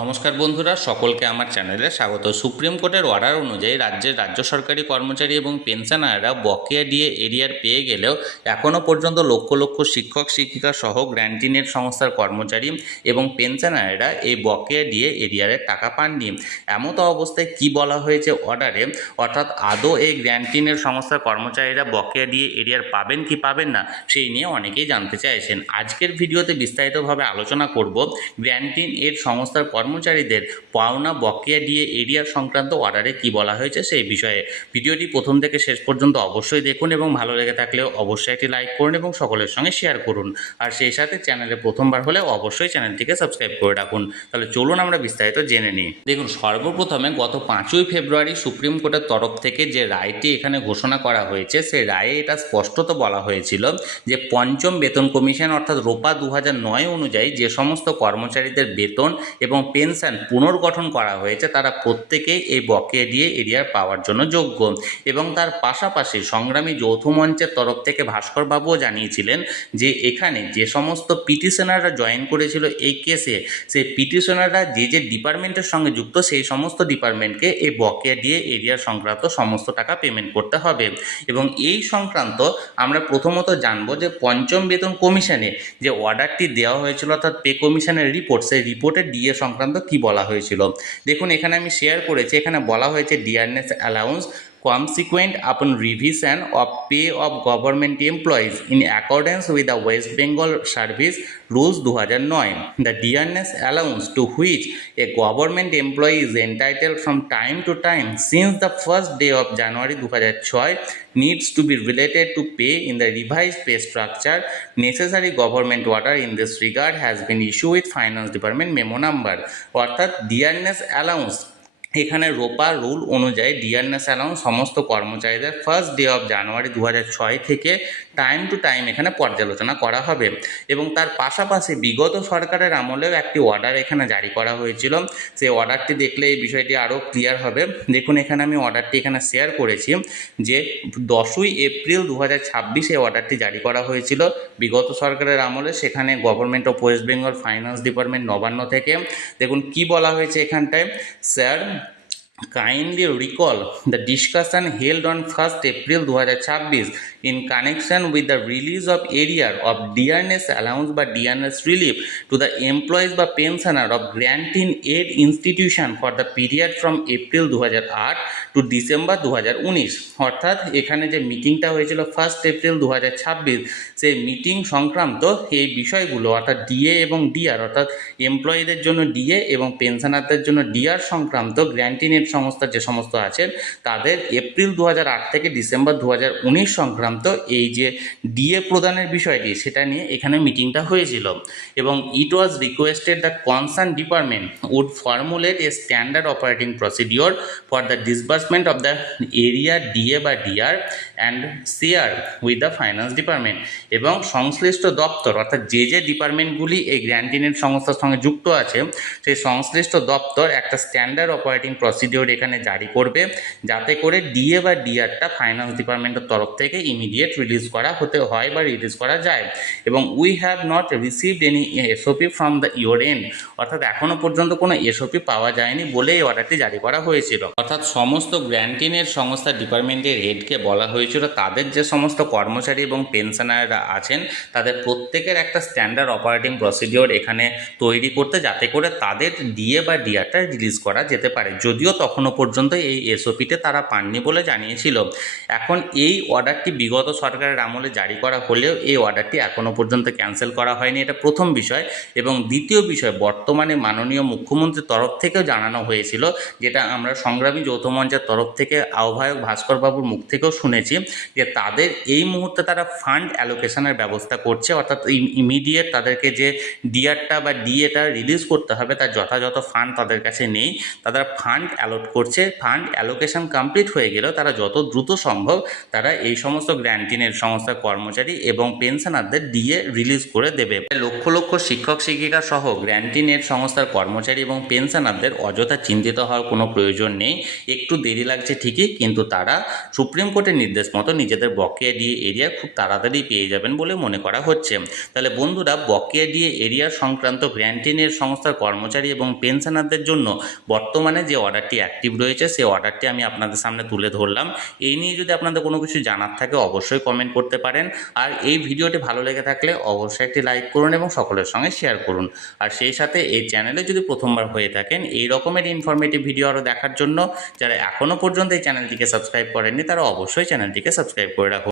নমস্কার বন্ধুরা, সকলকে আমার চ্যানেলে স্বাগত। সুপ্রিম কোর্টের অর্ডার অনুযায়ী রাজ্যের রাজ্য সরকারি কর্মচারী এবং পেনশনাররা বকেয়া ডিএ এরিয়ার পেয়ে গেলেও এখনও পর্যন্ত লক্ষ লক্ষ শিক্ষক শিক্ষিকা সহ গ্র্যান্টিনেট সংস্থার কর্মচারী এবং পেনশনাররা এই বকেয়া ডিএ এরিয়ারের টাকা পাননি। এমতো অবস্থায় কি বলা হয়েছে অর্ডারে, অর্থাৎ আদৌ এই গ্র্যান্টিনেট সংস্থার কর্মচারীরা বকেয়া ডিএ এরিয়ার পাবেন কি পাবেন না, সেই নিয়ে অনেকেই জানতে চাইছেন। আজকের ভিডিওতে বিস্তারিতভাবে আলোচনা করব গ্র্যান্টিন এড সংস্থার কর্মচারীদের পাওনা বকেয়া ডিএ এরিয়া সংক্রান্ত অর্ডারে কি বলা হয়েছে সেই বিষয়ে। ভিডিওটি প্রথম থেকে শেষ পর্যন্ত অবশ্যই দেখুন এবং ভালো লেগে থাকলেও অবশ্যই একটি লাইক করুন এবং সকলের সঙ্গে শেয়ার করুন। আর সেই সাথে চ্যানেলে প্রথমবার হলে অবশ্যই চ্যানেলটিকে সাবস্ক্রাইব করে রাখুন। তাহলে চলুন আমরা বিস্তারিত জেনে নিই। দেখুন, সর্বপ্রথমে গত 5ই ফেব্রুয়ারি সুপ্রিম কোর্টের তরফ থেকে যে রায়টি এখানে ঘোষণা করা হয়েছে, সেই রায়ে এটা স্পষ্টত বলা হয়েছিল যে পঞ্চম বেতন কমিশন অর্থাৎ রোপা 2009 অনুযায়ী যে সমস্ত কর্মচারীদের বেতন এবং পেনশন পুনর্গঠন করা হয়েছে তারা প্রত্যেকেই এই বকেয়া ডিএ এরিয়ার পাওয়ার জন্য যোগ্য। এবং তার পাশাপাশি সংগ্রামী যৌথ মঞ্চের তরফ থেকে ভাস্কর বাবুও জানিয়েছিলেন যে এখানে যে সমস্ত পিটিশনাররা জয়েন করেছিল এই কেসে, সেই পিটিশনাররা যে যে ডিপার্টমেন্টের সঙ্গে যুক্ত সেই সমস্ত ডিপার্টমেন্টকে এই বকেয়া ডিএ এরিয়া সংক্রান্ত সমস্ত টাকা পেমেন্ট করতে হবে। এবং এই সংক্রান্ত আমরা প্রথমত জানবো যে পঞ্চম বেতন কমিশনে যে অর্ডারটি দেওয়া হয়েছিল অর্থাৎ পে কমিশনের রিপোর্ট, সেই রিপোর্টের ডিএ সংক্রান্ত কি বলা হয়েছিল। দেখুন, এখানে আমি শেয়ার করেছি, এখানে বলা হয়েছে dearness allowance consequent upon revision of pay of government employees in accordance with the West Bengal Service Rules 2009. The dearness allowance to which a government employee is entitled from time to time since the first day of January 2006 needs to be related to pay in the revised pay structure. Necessary government order in this regard has been issued with Finance Department memo number. অর্থাৎ dearness allowance এখানে রোপা rule অনুযায়ী dearness allowance সমস্ত কর্মচারীদের first day of January 2006 থেকে time to time এখানে পর্যালোচনা করা হবে। এবং তার পাশাপাশি বিগত সরকারের আমলেও একটি অর্ডার এখানে জারি করা হয়েছিল, সেই অর্ডারটি দেখলে এই বিষয়টি আরও ক্লিয়ার হবে। দেখুন, এখানে আমি অর্ডারটি এখানে শেয়ার করেছি যে 10ই এপ্রিল 2026 এই অর্ডারটি জারি করা হয়েছিল বিগত সরকারের আমলে, সেখানে government of West Bengal finance department Nabanna থেকে। দেখুন কি বলা হয়েছে এখানটায়, sir kindly recall the discussion held on 1st April 2026 in connection with the release of area of dearness allowance by dearness relief to the employees by pensioner of granting aid institution for the period from April 2008 to December 2019। অর্থাৎ এখানে যে মিটিংটা হয়েছিল 1st April 2026, সেই meeting সংক্রান্ত এই বিষয়গুলো অর্থাৎ ডিএ এবং ডিআর অর্থাৎ এমপ্লয়ীদের জন্য ডিএ এবং পেনশনারদের জন্য ডিআর সংক্রান্ত গ্র্যান্টিনেট সংস্থা যে সমস্ত আছেন তাদের এপ্রিল 2008 থেকে ডিসেম্বর 2019 সংক্রান্ত এই যে ডিএ প্রদানের বিষয়টি সেটা নিয়ে এখানে মিটিংটা হয়েছিল। এবং it was requested the concern department would formulate a standard operating procedure for the disbursement of the arrear DA বা DR and share with the finance department. এবং সংশ্লিষ্ট দপ্তর অর্থাৎ যে যে ডিপার্টমেন্টগুলি এই গ্র্যান্টিনেট সংস্থার সঙ্গে যুক্ত আছে সেই সংশ্লিষ্ট দপ্তর একটা স্ট্যান্ডার্ড অপারেটিং প্রসিডিওর এখানে জারি করবে যাতে করে ডিএ বা ডিআরটা ফাইন্যান্স ডিপার্টমেন্টের তরফ থেকে ইমিডিয়েট রিলিজ করা হতে হয় বা রিলিজ করা যায়। এবং we have not received any SOP from the your end, অর্থাৎ এখনও পর্যন্ত কোনো এসওপি পাওয়া যায়নি বলে এই অর্ডারটি জারি করা হয়েছিল। অর্থাৎ সমস্ত গ্র্যান্টিনের সংস্থা ডিপার্টমেন্টের হেডকে বলা হয়েছিল তাদের যে সমস্ত কর্মচারী এবং পেনশনাররা আছেন তাদের প্রত্যেকের একটা স্ট্যান্ডার্ড অপারেটিং প্রসিডিওর এখানে তৈরি করতে, যাতে করে তাদের ডিএ বা ডিআরটা রিলিজ করা যেতে পারে। যদিও তখনও পর্যন্ত এই এসওপিতে তারা পাননি বলে জানিয়েছিল। এখন এই অর্ডারটি বিগত সরকারের আমলে জারি করা হলেও এই অর্ডারটি এখনও পর্যন্ত ক্যান্সেল করা হয়নি, এটা প্রথম বিষয়। এবং দ্বিতীয় বিষয়, বর্তমানে মাননীয় মুখ্যমন্ত্রীর তরফ থেকেও জানানো হয়েছিল, যেটা আমরা সংগ্রামী যৌথ মঞ্চের তরফ থেকে আহ্বায়ক ভাস্কর বাবুর মুখ থেকেও শুনেছি, যে তাদের এই মুহূর্তে তারা ফান্ড অ্যালোকেশনের ব্যবস্থা করছে, অর্থাৎ ইমিডিয়েট তাদেরকে যে ডিআরটা বা ডিএটা রিলিজ করতে হবে তার যথাযথ ফান্ড তাদের কাছে নেই, তারা ফান্ড অ্যালট করছে। ফান্ড অ্যালোকেশন কমপ্লিট হয়ে গেলেও তারা যত দ্রুত সম্ভব তারা এই সমস্ত গ্র্যান্টিনের সংস্থার কর্মচারী এবং পেনশনারদের ডিএ রিলিজ করে দেবে। লক্ষ লক্ষ শিক্ষক শিক্ষিকা সহ গ্র্যান্টিনের সংস্থার কর্মচারী এবং পেনশনারদের অযথা চিন্তিত হওয়ার কোনো প্রয়োজন নেই। একটু দেরি লাগছে ঠিকই, কিন্তু তারা সুপ্রিম কোর্টের নির্দেশ মতো নিজেদের বকেয়া ডিএ এরিয়া খুব তাড়াতাড়ি পেয়ে যাবেন বলে মনে করা হচ্ছে। তাহলে বন্ধুরা, বকেয়া ডিএ এরিয়া সংক্রান্ত গ্র্যান্টিনের সংস্থার কর্মচারী এবং পেনশনারদের জন্য বর্তমানে যে অর্ডারটি অ্যাক্টিভ রয়েছে সেই অর্ডারটি আমি আপনাদের সামনে তুলে ধরলাম। এই নিয়ে যদি আপনাদের কোনো কিছু জানার থাকে অবশ্যই কমেন্ট করতে পারেন। আর এই ভিডিওটি ভালো লেগে থাকলে অবশ্যই একটি লাইক করুন এবং সকলের সঙ্গে শেয়ার করুন। আর সেই সাথে এই চ্যানেলে যদি প্রথমবার হয়ে থাকেন এই রকমের ইনফরমেটিভ ভিডিও আরও দেখার জন্য যারা এখনও পর্যন্ত এই চ্যানেলটিকে সাবস্ক্রাইব করেননি তারা অবশ্যই চ্যানেলটিকে সাবস্ক্রাইব করে রাখুন।